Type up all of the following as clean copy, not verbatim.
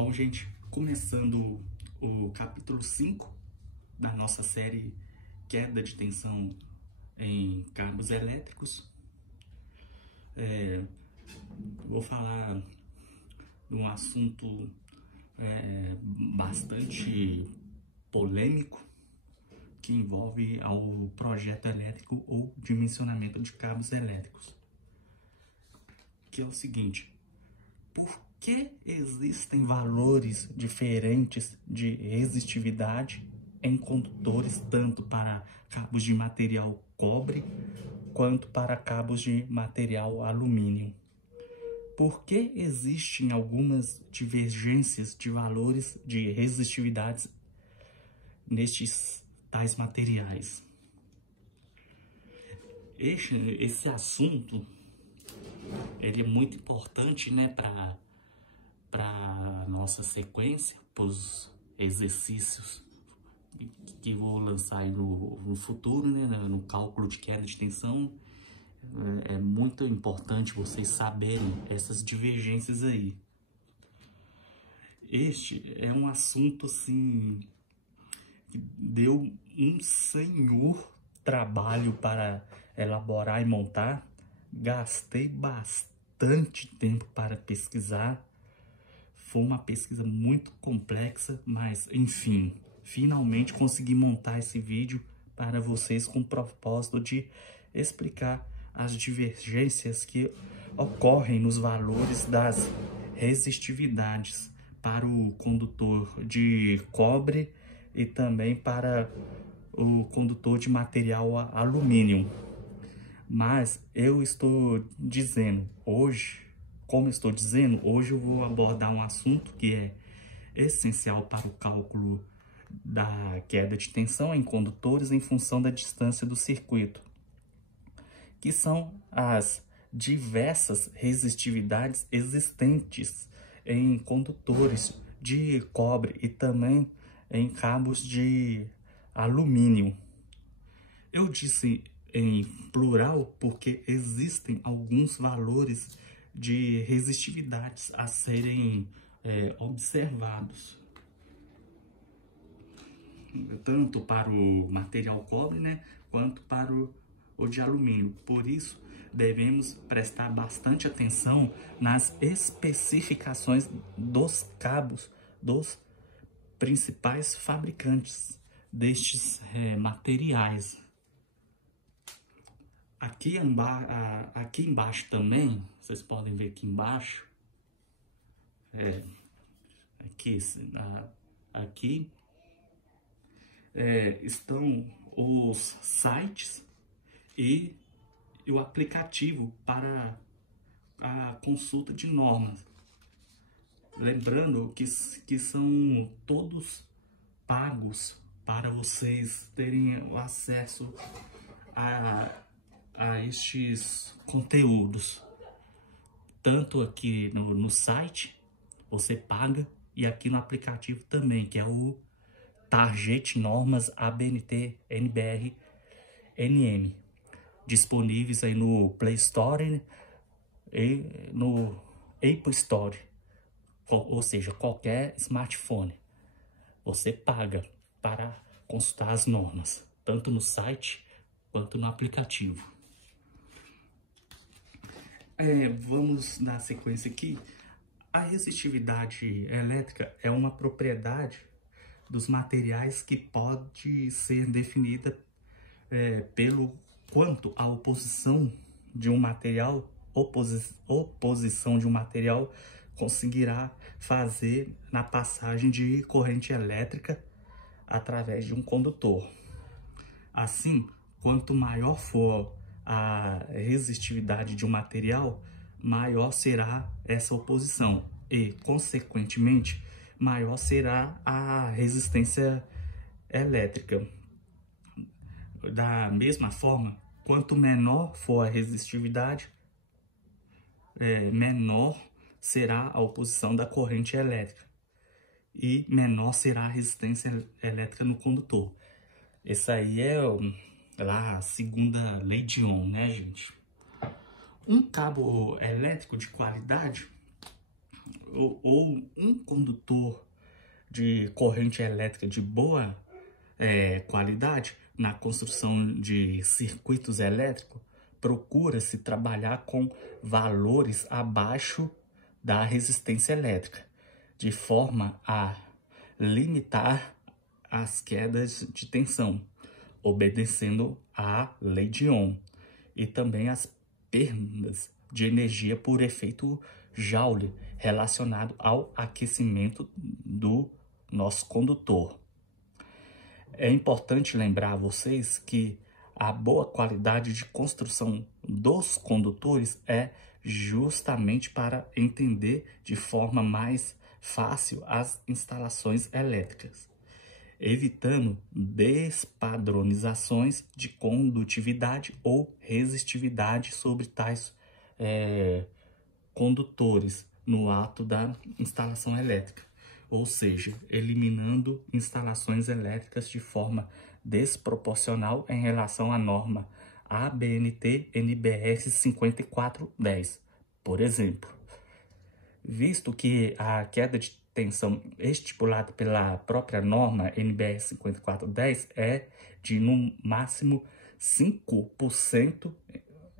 Bom, gente, começando o capítulo 5 da nossa série Queda de Tensão em Cabos Elétricos. Vou falar de um assunto bastante polêmico que envolve ao projeto elétrico ou dimensionamento de cabos elétricos, que é o seguinte: por que existem valores diferentes de resistividade em condutores tanto para cabos de material cobre quanto para cabos de material alumínio? Por que existem algumas divergências de valores de resistividades nestes tais materiais? Esse assunto ele é muito importante, né, para nossa sequência, para os exercícios que vou lançar aí no futuro, né, no cálculo de queda de tensão. É muito importante vocês saberem essas divergências aí. Este é um assunto, assim, que deu um senhor trabalho para elaborar e montar. Gastei bastante tempo para pesquisar. Foi uma pesquisa muito complexa, mas enfim, finalmente consegui montar esse vídeo para vocês com o propósito de explicar as divergências que ocorrem nos valores das resistividades para o condutor de cobre e também para o condutor de material alumínio. Mas eu estou dizendo hoje, hoje eu vou abordar um assunto que é essencial para o cálculo da queda de tensão em condutores em função da distância do circuito, que são as diversas resistividades existentes em condutores de cobre e também em cabos de alumínio. Eu disse em plural porque existem alguns valores de resistividades a serem observados, tanto para o material cobre, né, quanto para o de alumínio. Por isso, devemos prestar bastante atenção nas especificações dos cabos dos principais fabricantes destes materiais. Aqui embaixo também, vocês podem ver aqui embaixo, aqui estão os sites e o aplicativo para a consulta de normas. Lembrando que são todos pagos para vocês terem o acesso a estes conteúdos. Tanto aqui no site você paga, e aqui no aplicativo também, que é o Target Normas ABNT NBR NM, disponíveis aí no Play Store e no Apple Store, ou seja, qualquer smartphone. Você paga para consultar as normas, tanto no site quanto no aplicativo. Vamos na sequência aqui. A resistividade elétrica é uma propriedade dos materiais que pode ser definida pelo quanto a oposição de um material, oposição de um material conseguirá fazer na passagem de corrente elétrica através de um condutor. Assim, quanto maior for a resistividade de um material, maior será essa oposição e, consequentemente, maior será a resistência elétrica. Da mesma forma, quanto menor for a resistividade, menor será a oposição da corrente elétrica e menor será a resistência elétrica no condutor. Essa aí é a segunda lei de Ohm, né, gente? Um cabo elétrico de qualidade ou um condutor de corrente elétrica de boa qualidade na construção de circuitos elétricos, procura-se trabalhar com valores abaixo da resistência elétrica, de forma a limitar as quedas de tensão, obedecendo à lei de Ohm, e também as perdas de energia por efeito Joule relacionado ao aquecimento do nosso condutor. É importante lembrar a vocês que a boa qualidade de construção dos condutores é justamente para entender de forma mais fácil as instalações elétricas, evitando despadronizações de condutividade ou resistividade sobre tais condutores no ato da instalação elétrica, ou seja, eliminando instalações elétricas de forma desproporcional em relação à norma ABNT NBR 5410, por exemplo. Visto que a queda de tensão estipulada pela própria norma NBR 5410 é de no máximo 5%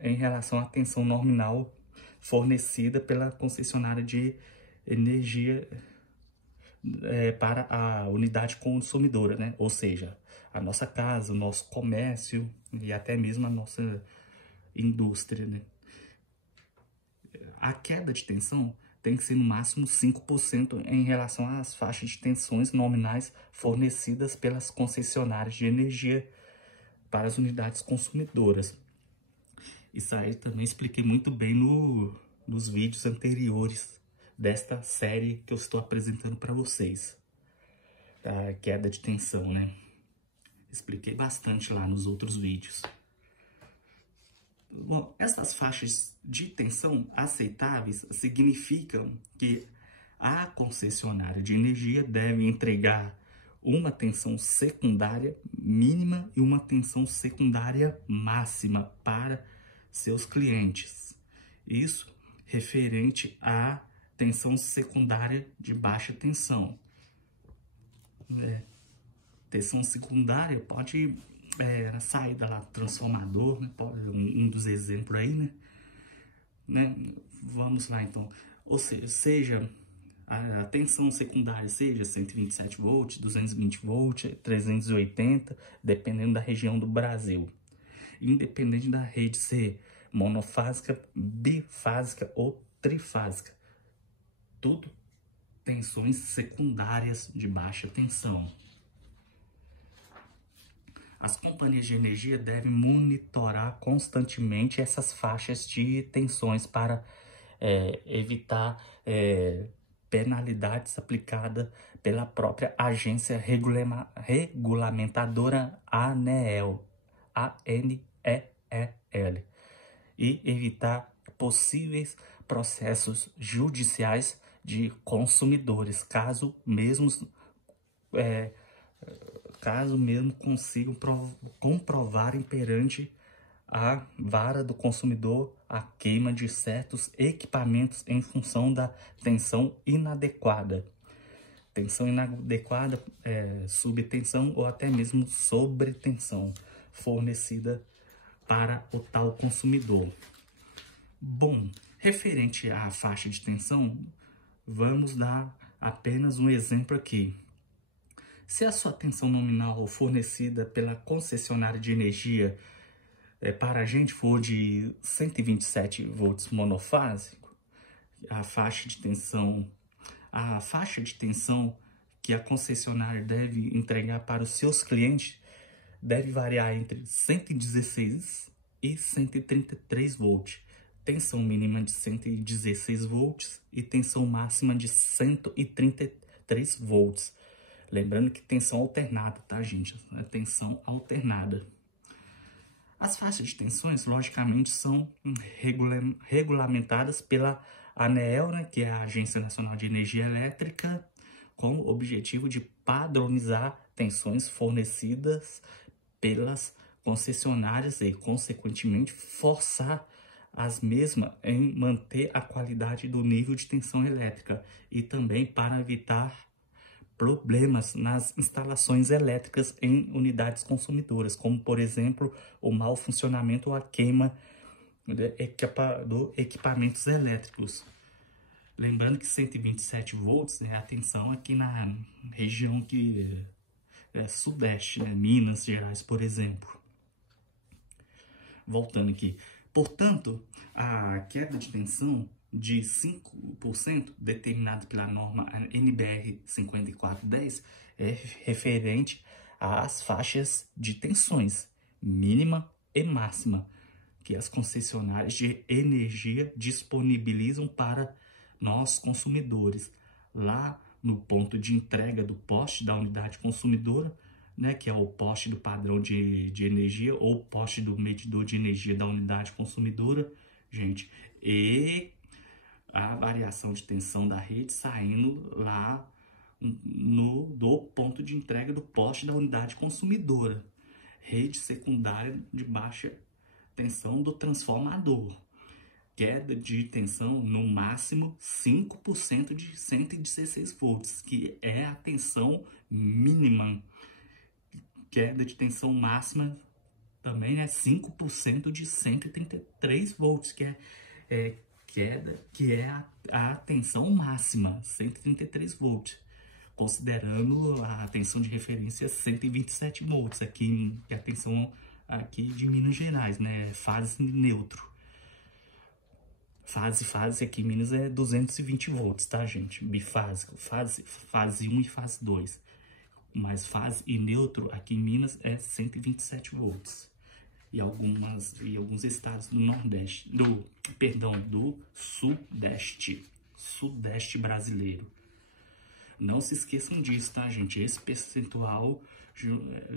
em relação à tensão nominal fornecida pela concessionária de energia para a unidade consumidora, né? Ou seja, a nossa casa, o nosso comércio e até mesmo a nossa indústria, né? A queda de tensão tem que ser no máximo 5% em relação às faixas de tensões nominais fornecidas pelas concessionárias de energia para as unidades consumidoras. Isso aí também expliquei muito bem nos vídeos anteriores desta série que eu estou apresentando para vocês. A queda de tensão, né? Expliquei bastante lá nos outros vídeos. Bom, essas faixas de tensão aceitáveis significam que a concessionária de energia deve entregar uma tensão secundária mínima e uma tensão secundária máxima para seus clientes. Isso referente à tensão secundária de baixa tensão. Tensão secundária pode a saída lá, transformador, né? Um dos exemplos aí, né? Vamos lá então. Ou seja, a tensão secundária seja 127 volts, 220 volts, 380, dependendo da região do Brasil. Independente da rede ser monofásica, bifásica ou trifásica. Tudo tensões secundárias de baixa tensão. As companhias de energia devem monitorar constantemente essas faixas de tensões para evitar penalidades aplicadas pela própria agência regulamentadora ANEEL, ANEEL, e evitar possíveis processos judiciais de consumidores, caso mesmo consigam comprovarem perante a vara do consumidor a queima de certos equipamentos em função da tensão inadequada. Tensão inadequada, subtensão ou até mesmo sobretensão fornecida para o tal consumidor. Bom, referente à faixa de tensão, vamos dar apenas um exemplo aqui. Se a sua tensão nominal fornecida pela concessionária de energia para a gente for de 127 volts monofásico, a faixa de tensão que a concessionária deve entregar para os seus clientes deve variar entre 116 e 133 volts. Tensão mínima de 116 volts e tensão máxima de 133 volts. Lembrando que tensão alternada, tá, gente? É tensão alternada. As faixas de tensões, logicamente, são regulamentadas pela ANEEL, né, que é a Agência Nacional de Energia Elétrica, com o objetivo de padronizar tensões fornecidas pelas concessionárias e, consequentemente, forçar as mesmas em manter a qualidade do nível de tensão elétrica e também para evitar problemas nas instalações elétricas em unidades consumidoras, como, por exemplo, o mau funcionamento ou a queima de equipamentos elétricos. Lembrando que 127 volts é a tensão aqui na região que é sudeste, né? Minas Gerais, por exemplo. Voltando aqui. Portanto, a queda de tensão de 5%, determinada pela norma NBR 5410, é referente às faixas de tensões mínima e máxima que as concessionárias de energia disponibilizam para nós consumidores, lá no ponto de entrega do poste da unidade consumidora, né, que é o poste do padrão de energia ou poste do medidor de energia da unidade consumidora, gente, e a variação de tensão da rede saindo lá do ponto de entrega do poste da unidade consumidora, rede secundária de baixa tensão do transformador. Queda de tensão no máximo 5% de 116 volts, que é a tensão mínima. Queda de tensão máxima também, né, 5% de 133 volts, que é a tensão máxima, 133 volts, considerando a tensão de referência 127 volts, aqui, que é a tensão aqui de Minas Gerais, né, fase neutro. Fase aqui em Minas é 220 volts, tá, gente? Bifásico, fase 1 e fase 2. Mas fase e neutro aqui em Minas é 127 volts. E alguns estados do Nordeste, do Sudeste brasileiro. Não se esqueçam disso, tá, gente? Esse percentual,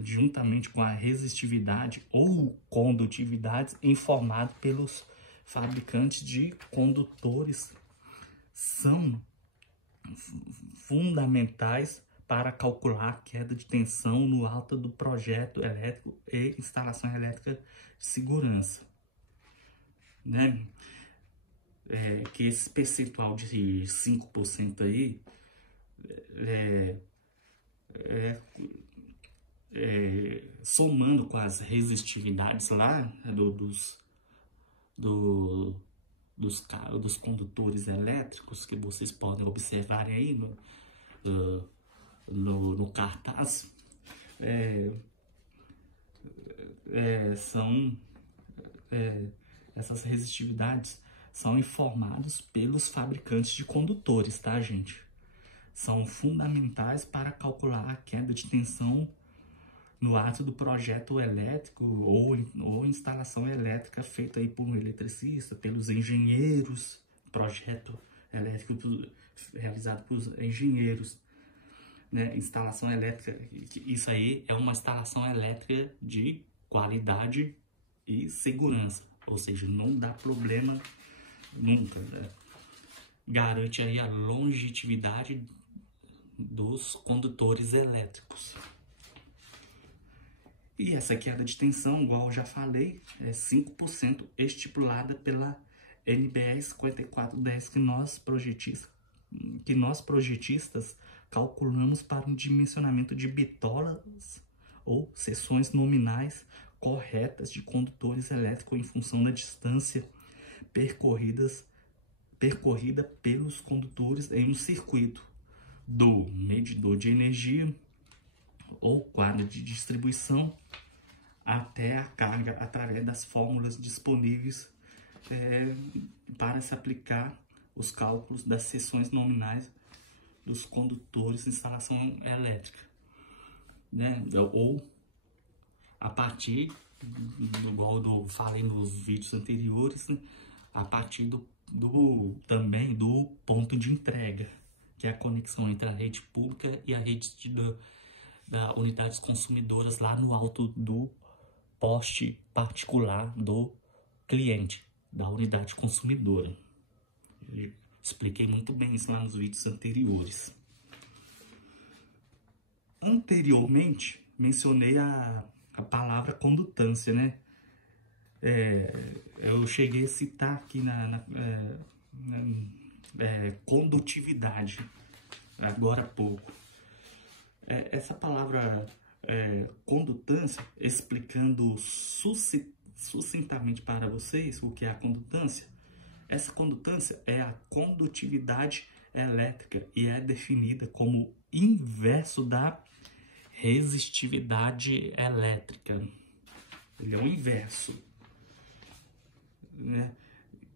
juntamente com a resistividade ou condutividade informado pelos fabricantes de condutores, são fundamentais para calcular a queda de tensão no alto do projeto elétrico e instalação elétrica de segurança, né? Que esse percentual de 5% aí somando com as resistividades lá dos condutores elétricos que vocês podem observar aí no cartaz, essas resistividades são informadas pelos fabricantes de condutores, tá, gente? São fundamentais para calcular a queda de tensão no ato do projeto elétrico ou instalação elétrica feita aí por um eletricista, pelos engenheiros, projeto elétrico realizado por engenheiros, né? Instalação elétrica, isso aí é uma instalação elétrica de qualidade e segurança, ou seja, não dá problema nunca, né? Garante aí a longevidade dos condutores elétricos. E essa queda de tensão, igual eu já falei, é 5% estipulada pela NBR 5410 que nós projetistas calculamos para um dimensionamento de bitolas ou seções nominais corretas de condutores elétricos em função da distância percorrida pelos condutores em um circuito do medidor de energia ou quadro de distribuição até a carga através das fórmulas disponíveis para se aplicar os cálculos das seções nominais dos condutores de instalação elétrica, né? Ou a partir, igual eu falei nos vídeos anteriores, né? A partir também do ponto de entrega, que é a conexão entre a rede pública e a rede da unidades consumidoras lá no alto do poste particular do cliente, da unidade consumidora. Eu expliquei muito bem isso lá nos vídeos anteriores. Anteriormente, mencionei a palavra condutância, né? eu cheguei a citar aqui condutividade, agora há pouco. Essa palavra condutância, explicando sucintamente para vocês o que é a condutância. Essa condutância é a condutividade elétrica e é definida como inverso da resistividade elétrica. Ele é o inverso, né?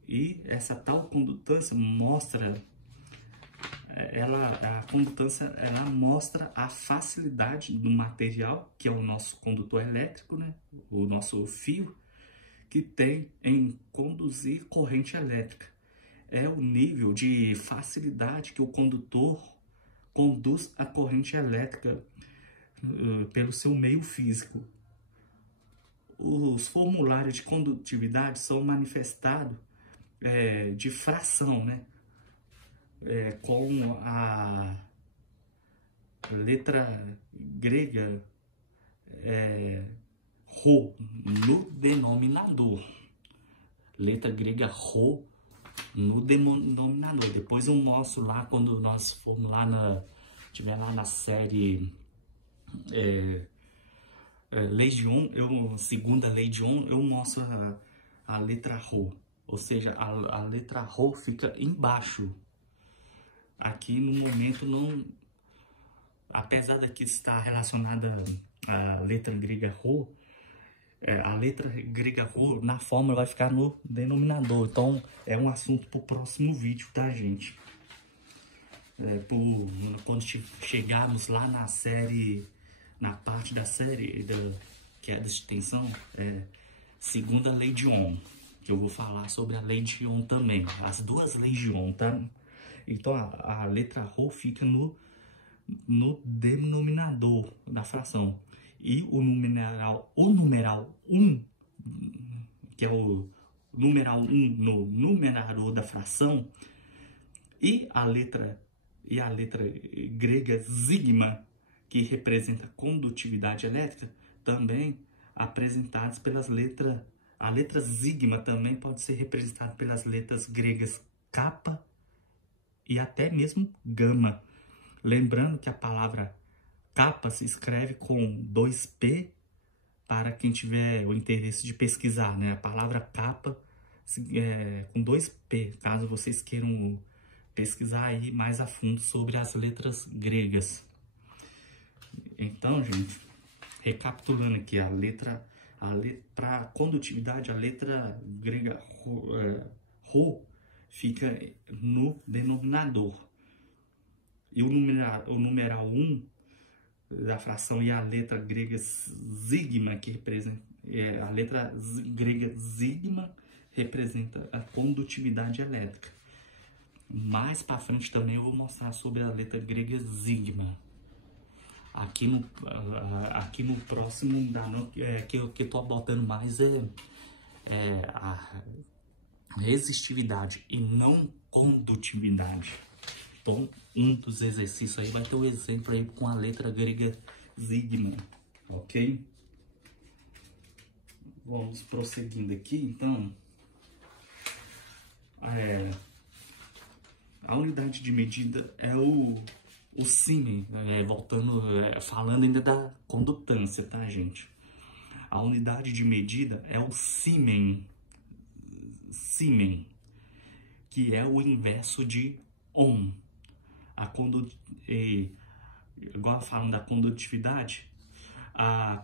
E essa tal condutância mostra, a condutância, ela mostra a facilidade do material, que é o nosso condutor elétrico, né? O nosso fio, que tem em conduzir corrente elétrica. É o nível de facilidade que o condutor conduz a corrente elétrica pelo seu meio físico. Os formulários de condutividade são manifestados de fração, né? Com a letra grega Rho no denominador. Letra grega Rho no denominador. Depois eu mostro lá, quando nós formos lá tiver lá na série Lei de Ohm, segunda lei de Ohm, eu mostro a letra Rho. Ou seja, a letra Rho fica embaixo. Aqui no momento não, apesar daqui estar relacionada à letra grega Rho, a letra grega Rho na fórmula vai ficar no denominador. Então é um assunto para o próximo vídeo, tá, gente? Quando chegarmos lá na parte da série que é a extensão, segunda lei de Ohm, que eu vou falar sobre a lei de Ohm também, as duas leis de Ohm, tá? Então a letra Rho fica no denominador da fração, e o numeral 1, que é o numeral 1 no numerador da fração, e a letra grega sigma, que representa condutividade elétrica, também apresentados pelas letras. A letra sigma também pode ser representada pelas letras gregas kappa e até mesmo gama. Lembrando que a palavra kappa se escreve com 2P, para quem tiver o interesse de pesquisar, né? A palavra kappa com 2P, caso vocês queiram pesquisar aí mais a fundo sobre as letras gregas. Então, gente, recapitulando aqui, para condutividade, a letra grega Rho fica no denominador. E o numeral 1 da fração e a letra grega sigma, que representa a letra grega sigma, representa a condutividade elétrica. Mais para frente também eu vou mostrar sobre a letra grega sigma. Aqui no próximo que eu tô botando mais a resistividade e não condutividade. Então, um dos exercícios aí vai ter um exemplo aí com a letra grega sigma, ok? Vamos prosseguindo aqui, então. A unidade de medida é o Siemens, falando ainda da condutância, tá, gente? A unidade de medida é o Siemens, que é o inverso de Ohm. Agora falando da condutividade, a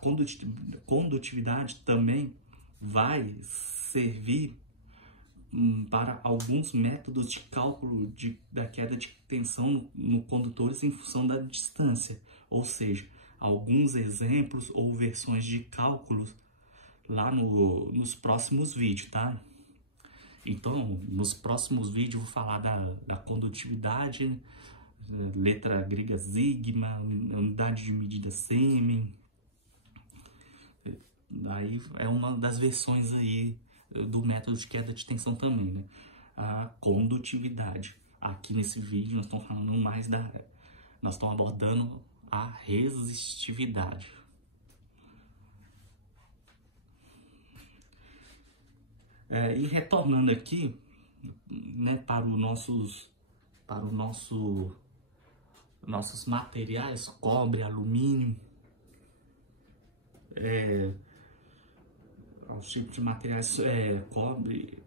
condutividade também vai servir para alguns métodos de cálculo da queda de tensão no condutores em função da distância, ou seja, alguns exemplos ou versões de cálculos lá nos próximos vídeos, tá? Então, nos próximos vídeos eu vou falar da condutividade, letra grega sigma, unidade de medida Siemens. Aí é uma das versões aí do método de queda de tensão também, né? A condutividade. Aqui nesse vídeo nós estamos falando mais nós estamos abordando a resistividade. E retornando aqui, né, para os nossos materiais, cobre, alumínio, aos tipos de materiais, cobre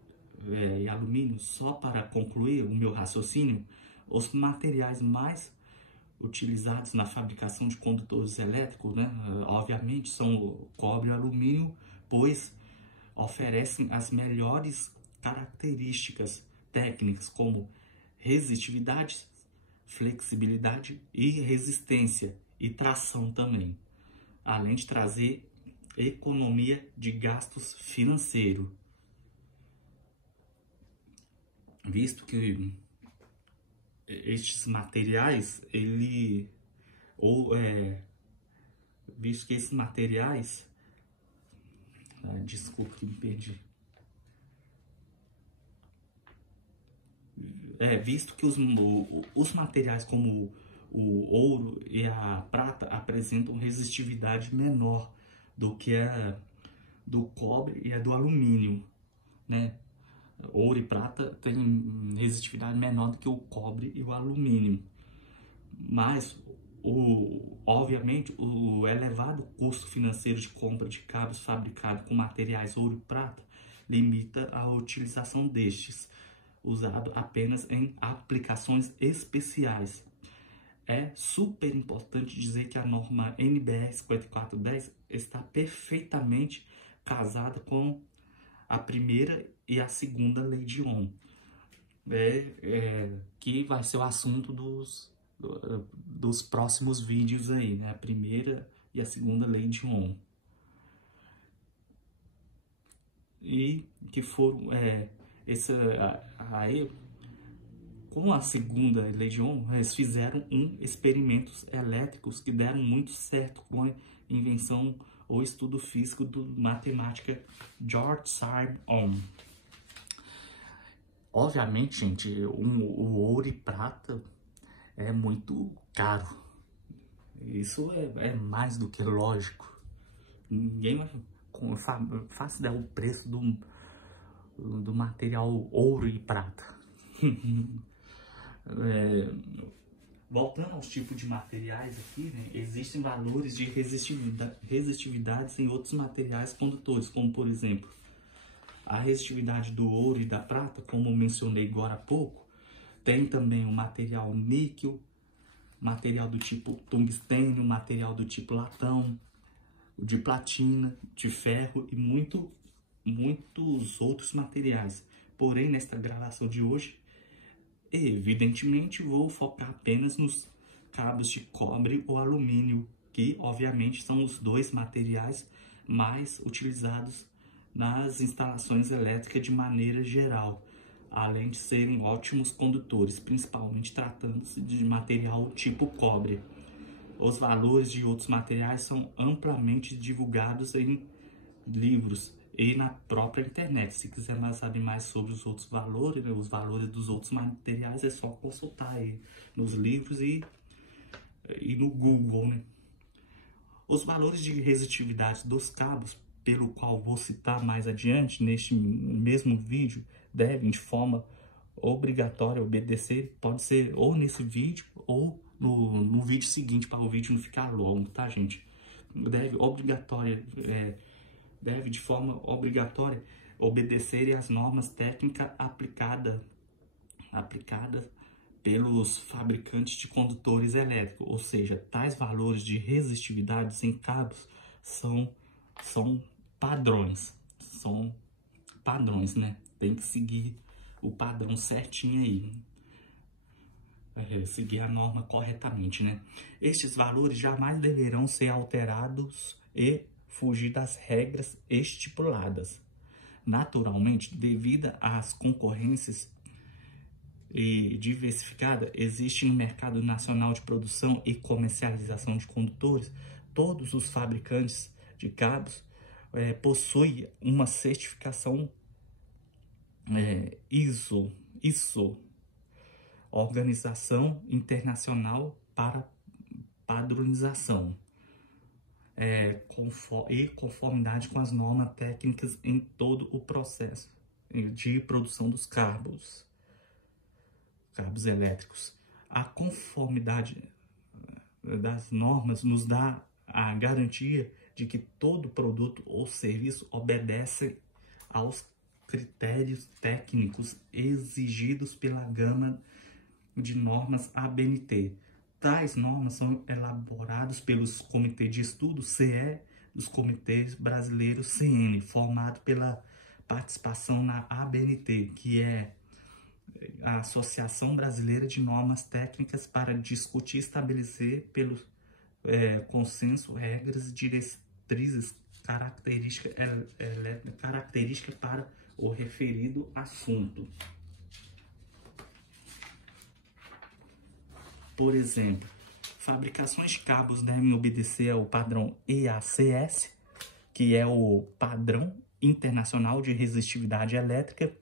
e alumínio. Só para concluir o meu raciocínio, os materiais mais utilizados na fabricação de condutores elétricos, né, obviamente, são o cobre e o alumínio, pois oferecem as melhores características técnicas, como resistividade, flexibilidade e resistência, e tração também, além de trazer economia de gastos financeiros, visto que estes materiais, visto que esses materiais, desculpa que me perdi, visto que os materiais como o ouro e a prata apresentam resistividade menor do que a do cobre e a do alumínio, né? Ouro e prata têm resistividade menor do que o cobre e o alumínio, mas obviamente o elevado custo financeiro de compra de cabos fabricados com materiais ouro e prata limita a utilização destes, usado apenas em aplicações especiais. É super importante dizer que a norma NBR 5410 está perfeitamente casada com a primeira e a segunda lei de Ohm, que vai ser o assunto dos próximos vídeos aí, né? A primeira e a segunda lei de Ohm. E que foram, com a segunda lei de Ohm, eles fizeram experimentos elétricos que deram muito certo com a invenção ou estudo físico do matemática George Sirm Ohm. Obviamente, gente, o ouro e prata é muito caro. Isso é mais do que lógico. Ninguém vai fácil dar o preço do material ouro e prata. Voltando aos tipos de materiais aqui, né, existem valores de resistividades em outros materiais condutores, como por exemplo, a resistividade do ouro e da prata, como mencionei agora há pouco. Tem também o material níquel, material do tipo tungstênio, material do tipo latão, de platina, de ferro e muitos outros materiais. Porém, nesta gravação de hoje, evidentemente, vou focar apenas nos cabos de cobre ou alumínio, que obviamente são os dois materiais mais utilizados nas instalações elétricas de maneira geral, além de serem ótimos condutores, principalmente tratando-se de material tipo cobre. Os valores de outros materiais são amplamente divulgados em livros e na própria internet. Se quiser saber mais sobre os outros valores, né, os valores dos outros materiais, é só consultar aí nos livros e no Google, né? Os valores de resistividade dos cabos, pelo qual vou citar mais adiante neste mesmo vídeo, devem de forma obrigatória obedecer, pode ser ou nesse vídeo ou no vídeo seguinte, para o vídeo não ficar longo, tá, gente? Deve de forma obrigatória obedecer às normas técnicas aplicadas pelos fabricantes de condutores elétricos, ou seja, tais valores de resistividade em cabos são padrões, né? Tem que seguir o padrão certinho aí, seguir a norma corretamente, né? Estes valores jamais deverão ser alterados e fugir das regras estipuladas. Naturalmente, devido às concorrências diversificada existe no mercado nacional de produção e comercialização de condutores, todos os fabricantes de cabos possuem uma certificação ISO, Organização Internacional para Padronização, e conformidade com as normas técnicas em todo o processo de produção dos cabos elétricos. A conformidade das normas nos dá a garantia de que todo produto ou serviço obedece aos critérios técnicos exigidos pela gama de normas ABNT. Tais normas são elaboradas pelos comitês de estudo CE dos comitês brasileiros CN, formado pela participação na ABNT, que é a Associação Brasileira de Normas Técnicas, para discutir e estabelecer pelo consenso regras, diretrizes, características para o referido assunto. Por exemplo, fabricações de cabos devem obedecer ao padrão EACS, que é o Padrão Internacional de Resistividade Elétrica,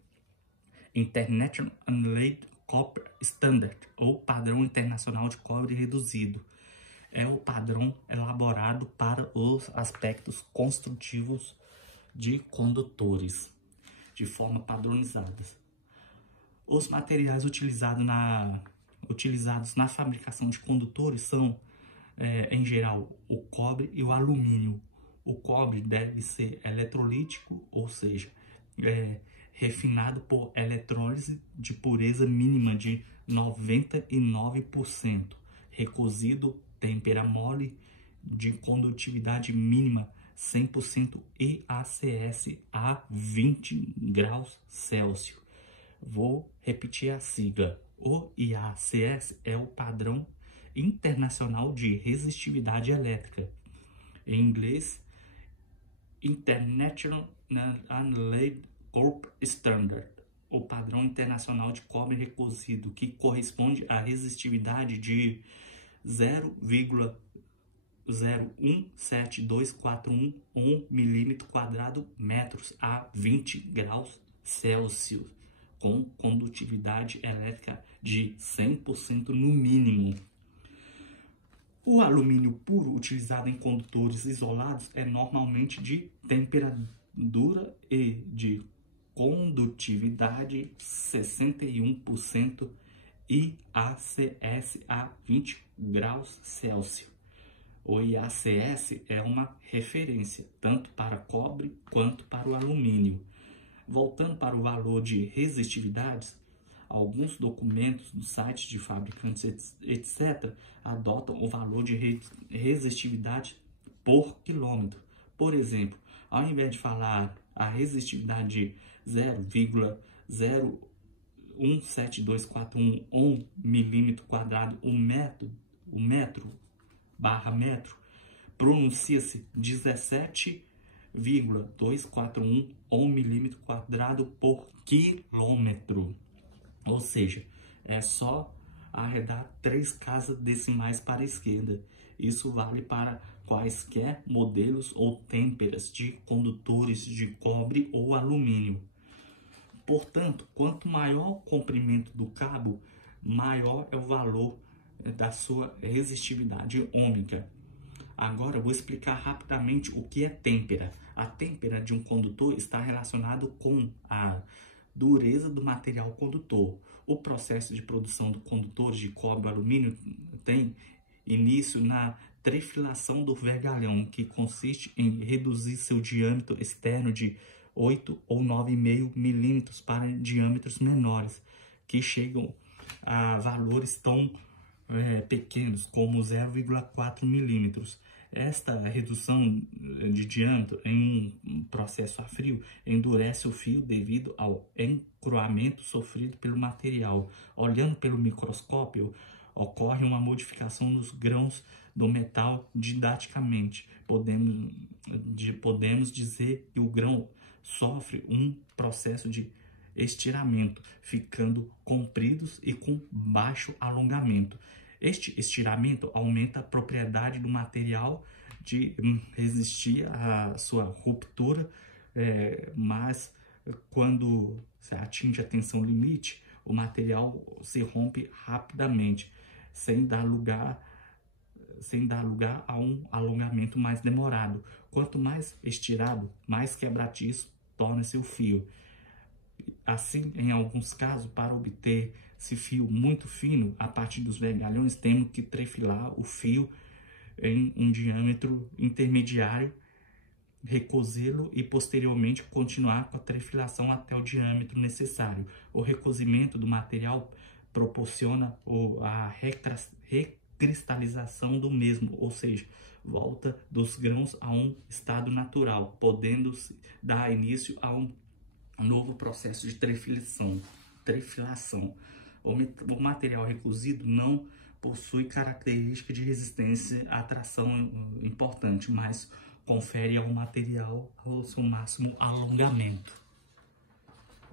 International Unlaid Copper Standard, ou Padrão Internacional de Cobre Reduzido. É o padrão elaborado para os aspectos construtivos de condutores, de forma padronizada. Os materiais utilizados na fabricação de condutores são, em geral, o cobre e o alumínio. O cobre deve ser eletrolítico, ou seja, refinado por eletrólise de pureza mínima de 99%, recozido têmpera mole de condutividade mínima 100% EACS a 20 graus Celsius. Vou repetir a sigla. O EACS é o Padrão Internacional de Resistividade Elétrica. Em inglês, International Unlaid Copper Standard, o padrão internacional de cobre recozido, que corresponde à resistividade de 0,017241 milímetro metros a 20 graus Celsius, com condutividade elétrica de 100% no mínimo. O alumínio puro utilizado em condutores isolados é normalmente de temperatura e de condutividade 61% IACS a 20 graus Celsius. O IACS é uma referência tanto para cobre quanto para o alumínio. Voltando para o valor de resistividades, alguns documentos do site de fabricantes, etc., adotam o valor de resistividade por quilômetro. Por exemplo, ao invés de falar a resistividade de 0,017241 milímetro quadrado um metro, pronuncia-se 17,241 milímetro quadrado por quilômetro. Ou seja, é só arredar 3 casas decimais para a esquerda. Isso vale para quaisquer modelos ou têmperas de condutores de cobre ou alumínio. Portanto, quanto maior o comprimento do cabo, maior é o valor da sua resistividade ôhmica. Agora eu vou explicar rapidamente o que é têmpera. A têmpera de um condutor está relacionado com a dureza do material condutor. O processo de produção do condutor de cobre e alumínio tem início na trefilação do vergalhão, que consiste em reduzir seu diâmetro externo de 8 ou 9,5 milímetros para diâmetros menores, que chegam a valores tão pequenos como 0,4 milímetros. Esta redução de diâmetro em um processo a frio endurece o fio devido ao encroamento sofrido pelo material. Olhando pelo microscópio, ocorre uma modificação nos grãos do metal. Didaticamente, podemos dizer que o grão sofre um processo de estiramento, ficando compridos e com baixo alongamento. Este estiramento aumenta a propriedade do material de resistir à sua ruptura, mas quando se atinge a tensão limite, o material se rompe rapidamente, sem dar lugar a um alongamento mais demorado. Quanto mais estirado, mais quebradiço torna-se o fio. Assim, em alguns casos, para obter esse fio muito fino, a partir dos vergalhões, temos que trefilar o fio em um diâmetro intermediário, recosê-lo e posteriormente continuar com a trefilação até o diâmetro necessário. O recozimento do material proporciona a recristalização do mesmo, ou seja, volta dos grãos a um estado natural, podendo dar início a um novo processo de trefilação. O material recozido não possui característica de resistência à tração importante, mas confere ao material o seu máximo alongamento.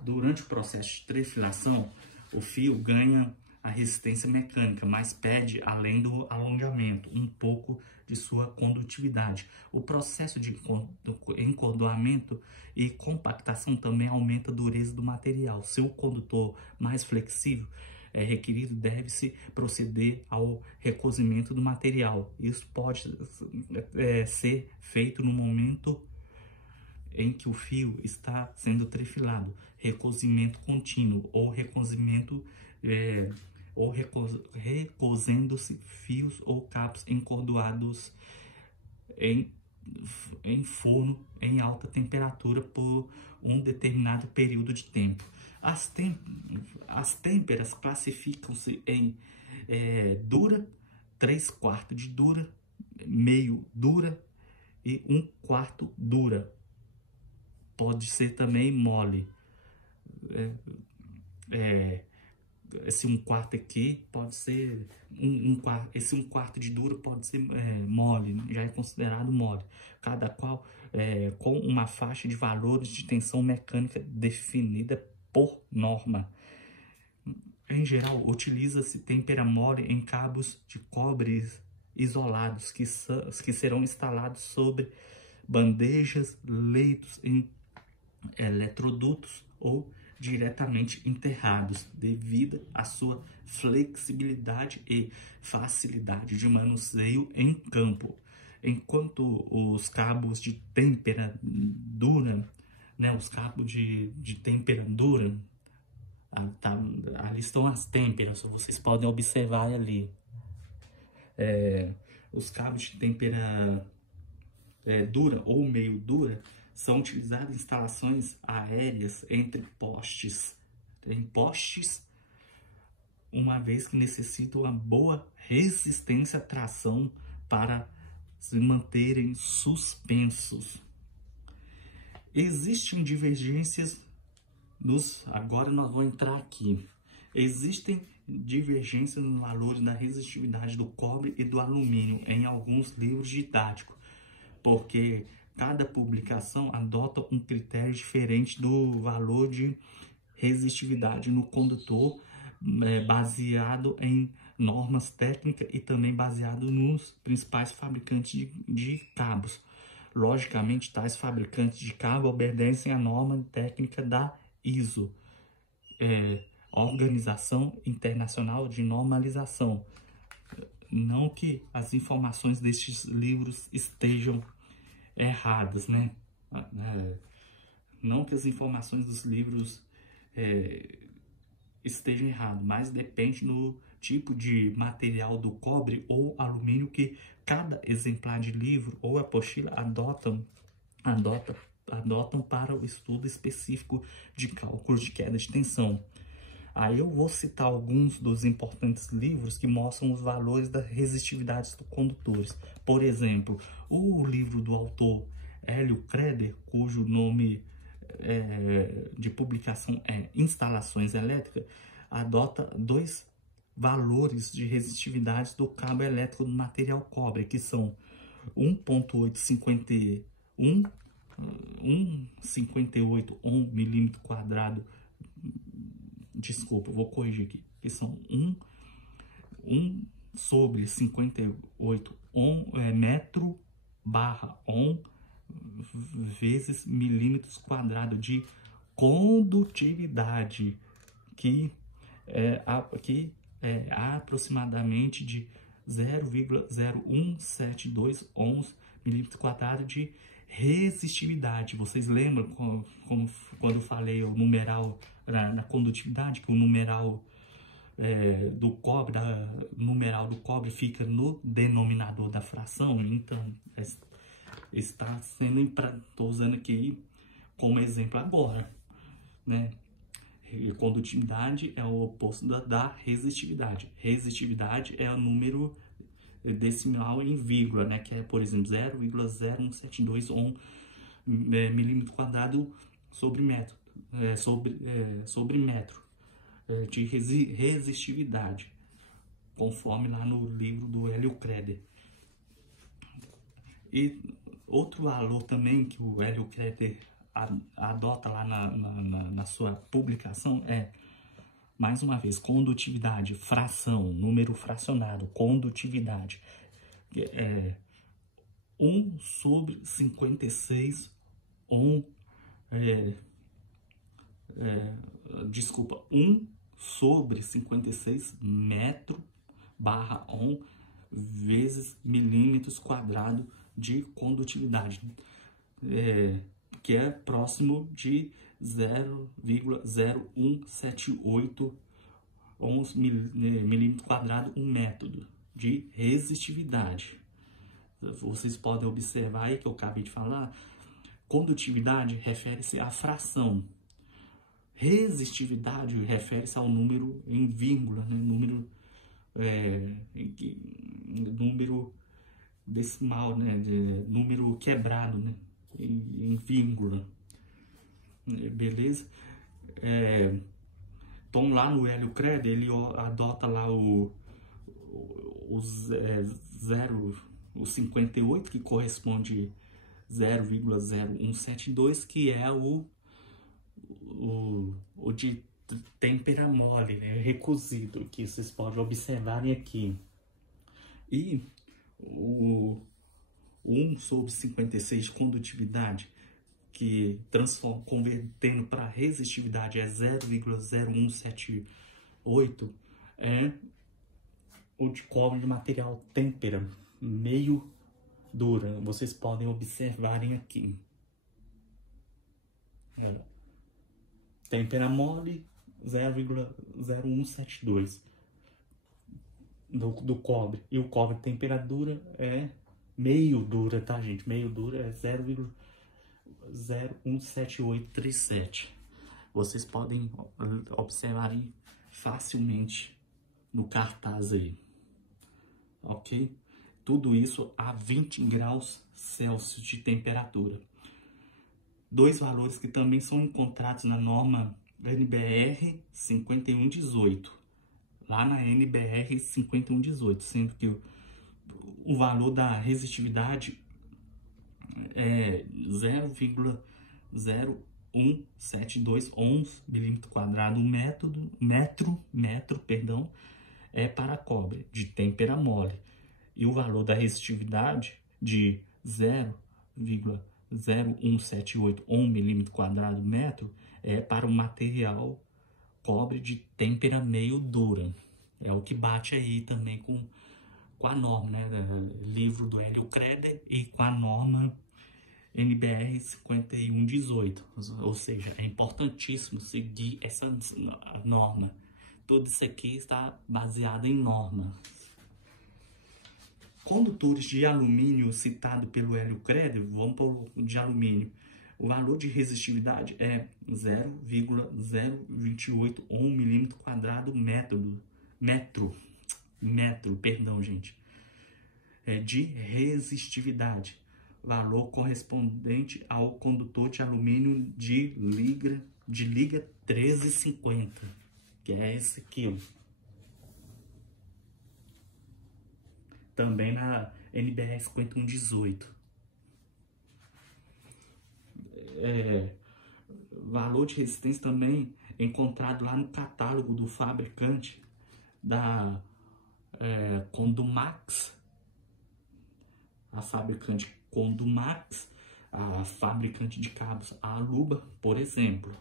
Durante o processo de trefilação, o fio ganha a resistência mecânica, mas perde, além do alongamento, um pouco de sua condutividade. O processo de encordoamento e compactação também aumenta a dureza do material. Se o condutor mais flexível é requerido, deve-se proceder ao recozimento do material. Isso pode ser feito no momento em que o fio está sendo trefilado, recozimento contínuo ou recozimento recozendo-se fios ou cabos encordoados em forno em alta temperatura por um determinado período de tempo. As têmperas classificam-se em dura, 3/4 de dura, meio dura e 1/4 dura. Pode ser também mole. Esse 1/4 aqui pode ser esse 1/4 de dura pode ser mole, já é considerado mole, cada qual com uma faixa de valores de tensão mecânica definida por norma. Em geral, utiliza-se têmpera mole em cabos de cobre isolados que serão instalados sobre bandejas, leitos em eletrodutos ou diretamente enterrados, devido à sua flexibilidade e facilidade de manuseio em campo. Enquanto os cabos de têmpera dura, os cabos de têmpera dura, ali estão as têmperas, vocês podem observar ali. Os cabos de têmpera dura ou meio dura são utilizadas em instalações aéreas entre postes, uma vez que necessitam uma boa resistência à tração para se manterem suspensos. Existem divergências agora nós vamos entrar aqui. Existem divergências nos valores da resistividade do cobre e do alumínio em alguns livros didáticos, porque cada publicação adota um critério diferente do valor de resistividade no condutor, baseado em normas técnicas e também baseado nos principais fabricantes de cabos. Logicamente, tais fabricantes de cabo obedecem à norma técnica da ISO, Organização Internacional de Normalização. Não que as informações destes livros estejam erradas, né? Não que as informações dos livros estejam erradas, mas depende do tipo de material do cobre ou alumínio que cada exemplar de livro ou apostila adotam para o estudo específico de cálculos de queda de tensão. Aí eu vou citar alguns dos importantes livros que mostram os valores da resistividade dos condutores. Por exemplo, o livro do autor Hélio Creder, cujo nome de publicação é Instalações Elétricas, adota dois valores de resistividade do cabo elétrico do material cobre, que são 1,58 ohm milímetro quadrado. Desculpa, vou corrigir aqui. Que são 1 sobre 58 metro barra ohm vezes milímetros quadrados de condutividade, que é aproximadamente de 0,0172 ohms milímetro quadrado de Resistividade, vocês lembram quando eu falei o numeral na condutividade, que o numeral do cobre, numeral do cobre fica no denominador da fração? Então, está sendo, estou usando aqui como exemplo agora, né? Condutividade é o oposto da resistividade. Resistividade é o número decimal em vírgula, né? Que é, por exemplo, 0,0172 milímetro quadrado sobre metro, sobre metro de resistividade, conforme lá no livro do Hélio Creder. E outro valor também que o Hélio Creder adota lá na sua publicação é, mais uma vez, condutividade, fração, número fracionado, condutividade. 1 sobre 56 desculpa, 1 sobre 56 metro barra vezes milímetros quadrado de condutividade, que é próximo de 0,0178 milímetro quadrado, um método de resistividade. Vocês podem observar aí que eu acabei de falar, condutividade refere-se à fração, resistividade refere-se ao número em vírgula, né? Número decimal, né? Número quebrado, né? Em vírgula, beleza? Então lá no Hélio Creder ele adota lá o 58, que corresponde 0,0172, que é o de têmpera mole, né? Recosido, que vocês podem observarem aqui. E o 1 sobre 56 de condutividade, que convertendo para resistividade é 0,0178, é o de cobre de material têmpera, meio dura. Vocês podem observarem aqui. Têmpera mole, 0,0172 do cobre. E o cobre temperatura é meio dura, tá, gente? Meio dura é 0,017837. Vocês podem observar aí facilmente no cartaz aí, ok? Tudo isso a 20 graus Celsius de temperatura. Dois valores que também são encontrados na norma NBR 5118, lá na NBR 5118, sendo que o valor da resistividade é 0,0172 milímetro quadrado, metro, é para cobre de têmpera mole. E o valor da resistividade de 0,0178 milímetro quadrado metro é para o material cobre de têmpera meio dura. É o que bate aí também com a norma, né? Livro do Hélio Creder e com a norma NBR 5118. Ou seja, é importantíssimo seguir essa norma. Tudo isso aqui está baseado em norma. Condutores de alumínio citado pelo Hélio Creder, vamos para o de alumínio. O valor de resistividade é 0,028 milímetro quadrado metro, perdão, gente, de resistividade, valor correspondente ao condutor de alumínio de liga 1350, que é esse aqui, também na NBR 5118. Valor de resistência também encontrado lá no catálogo do fabricante da Condumax, a fabricante Condumax, a fabricante de cabos Aluba, por exemplo.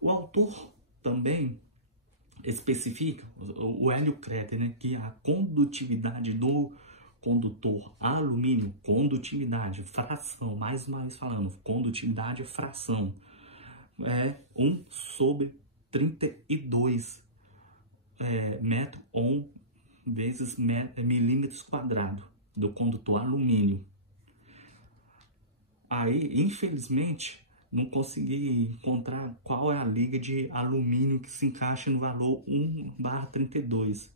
O autor também especifica, o Hélio Creder, né, que a condutividade do condutor alumínio, condutividade, fração, mais uma vez falando, condutividade é fração, é 1/32 metro ohm vezes milímetros quadrados do condutor alumínio. Aí, infelizmente, não consegui encontrar qual é a liga de alumínio que se encaixa no valor 1/32,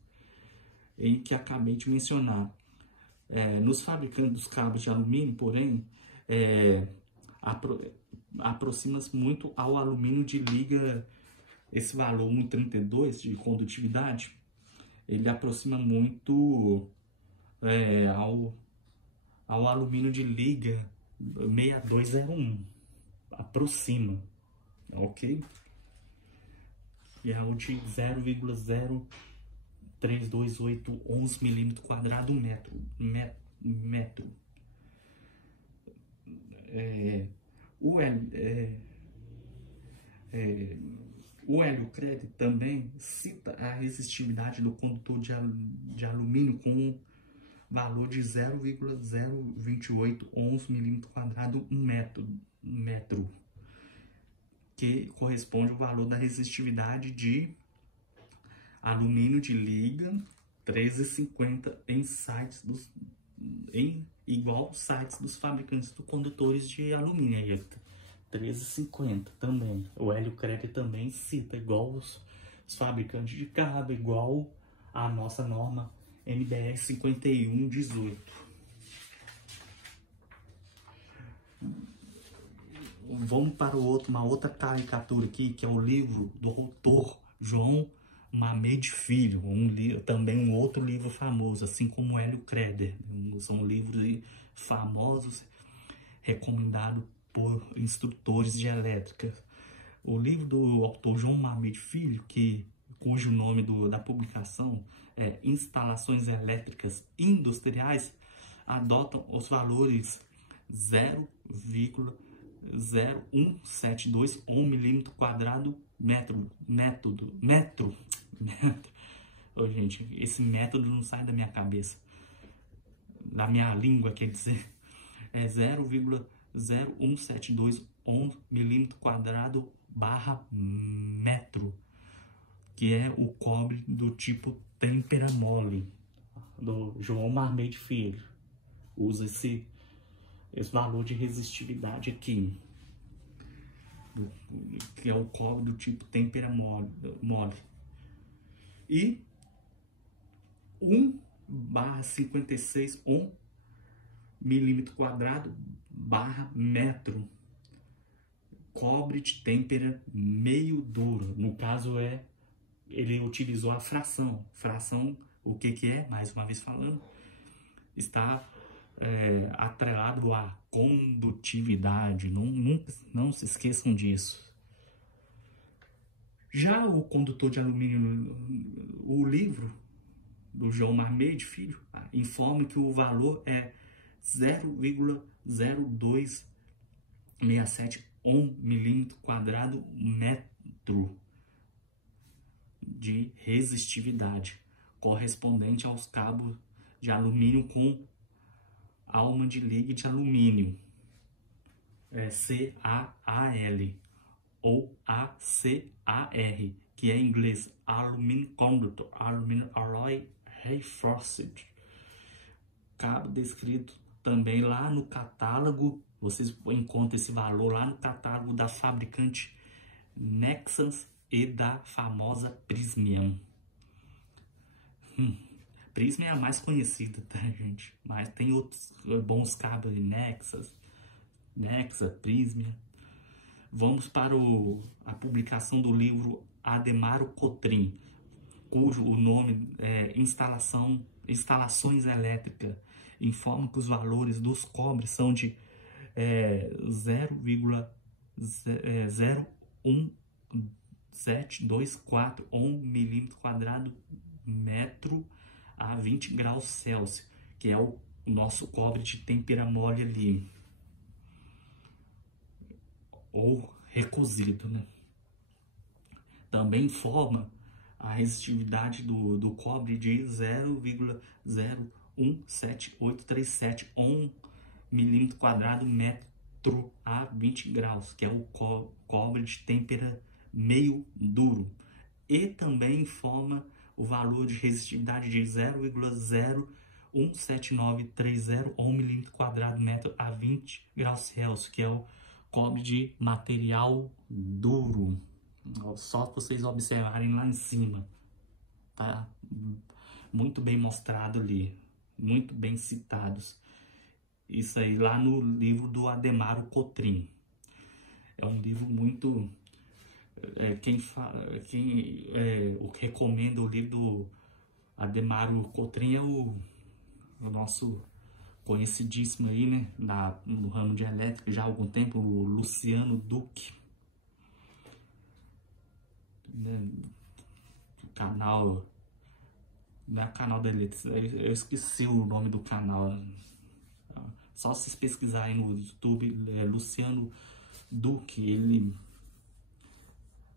em que acabei de mencionar. Nos fabricantes dos cabos de alumínio, porém, aproxima-se muito ao alumínio de liga, esse valor 1/32 de condutividade, ele aproxima muito ao alumínio de liga 6201, aproxima, ok? E é o de 0,03281 milímetros quadrados metro. O Hélio Crede também cita a resistividade do condutor de alumínio com valor de 0,02811 milímetros quadrados metro, que corresponde ao valor da resistividade de alumínio de liga 1350 em igual sites dos fabricantes de condutores de alumínio. 1350 também. O Hélio Crede também cita igual os fabricantes de cabo, igual a nossa norma MDR 5118. Vamos para uma outra caricatura aqui, que é o livro do autor João Mamed Filho, também um outro livro famoso, assim como o Hélio Crede. São livros famosos, recomendados por instrutores de elétrica. O livro do autor João Mamed Filho, cujo nome da publicação é Instalações Elétricas Industriais, adotam os valores 0,0172 milímetro quadrado metro. Oh, gente, esse método não sai da minha cabeça, da minha língua, quer dizer, é 0,0172 milímetro quadrado barra metro, que é o cobre do tipo têmpera mole, do João Mamed Filho. Usa esse valor de resistividade aqui, que é o cobre do tipo têmpera mole. E 1/56 milímetro quadrado barra metro, cobre de têmpera meio duro. No caso, ele utilizou a fração. Fração, o que é? Mais uma vez falando, está atrelado à condutividade. Não se esqueçam disso. Já o condutor de alumínio, o livro do João Mamed Filho, informa que o valor é 0,0267 milímetro quadrado metro de resistividade, correspondente aos cabos de alumínio com alma de liga de alumínio, CAAL ou ACAR, que é em inglês Aluminium Conductor, Aluminium Alloy Reinforced. Cabo descrito também lá no catálogo, vocês encontram esse valor lá no catálogo da fabricante Nexans e da famosa Prysmian. Prysmian é a mais conhecida, tá, gente? Mas tem outros bons cabos de Nexa, Prysmian. Vamos para a publicação do livro Ademaro Cotrim, cujo o nome é Instalações Elétricas. Informa que os valores dos cobres são de 0,01724 milímetro quadrado metro a 20 graus Celsius, que é o nosso cobre de têmpera mole ali, ou recozido, né? Também informa a resistividade do cobre de 0,01 17837 milímetro quadrado metro a 20 graus, que é o cobre de têmpera meio duro. E também informa o valor de resistividade de 0,017930 milímetro quadrado metro a 20 graus Celsius, que é o cobre de material duro. Só para vocês observarem lá em cima, tá muito bem mostrado ali, muito bem citados. Isso aí lá no livro do Ademaro Cotrim. É um livro muito... o que recomenda o livro do Ademaro Cotrim é o nosso conhecidíssimo aí, né, no ramo de elétrica já há algum tempo, o Luciano Duque, né, o canal, não é o canal da eletricidade, eu esqueci o nome do canal, só vocês pesquisarem no YouTube, Luciano Duque, ele...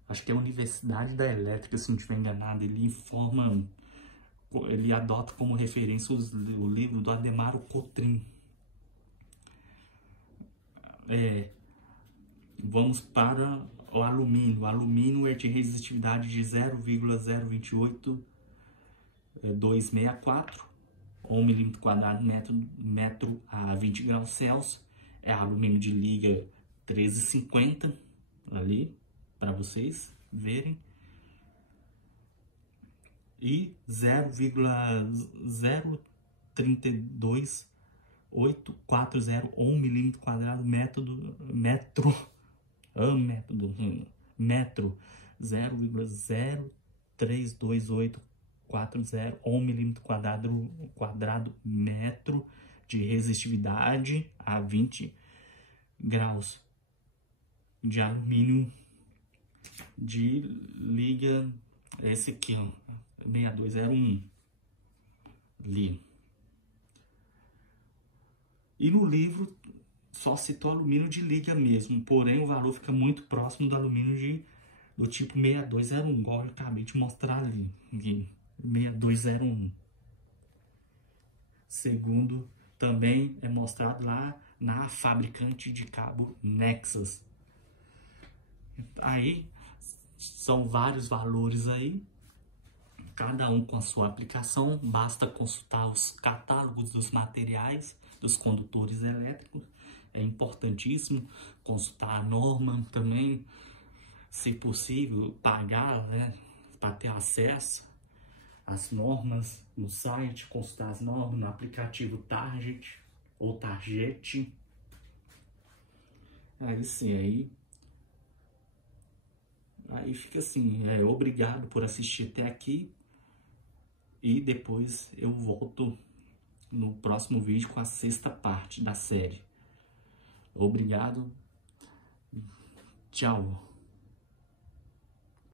acho que é a Universidade da Elétrica, se não estiver enganado. Ele informa, ele adota como referência o livro do Ademaro Cotrim. Vamos para o alumínio. O alumínio é de resistividade de 0,0264 milímetro quadrado metro a 20 graus Celsius. É alumínio de liga 1350 ali, para vocês verem, e 0,032840 milímetro quadrado metro 0,032840 milímetro quadrado metro de resistividade a 20 graus de alumínio de liga, esse aqui, ó, 6201 ali. E no livro só citou alumínio de liga mesmo, porém o valor fica muito próximo do alumínio do tipo 6201, igual eu acabei de mostrar ali, aqui, 6201. Segundo também é mostrado lá na fabricante de cabo Nexus. Aí são vários valores aí, cada um com a sua aplicação. Basta consultar os catálogos dos materiais dos condutores elétricos. É importantíssimo consultar a norma também, se possível pagar, né, para ter acesso às normas no site, consultar as normas no aplicativo Target ou Target. Aí sim, aí fica assim, obrigado por assistir até aqui, e depois eu volto no próximo vídeo com a 6ª parte da série. Obrigado, tchau.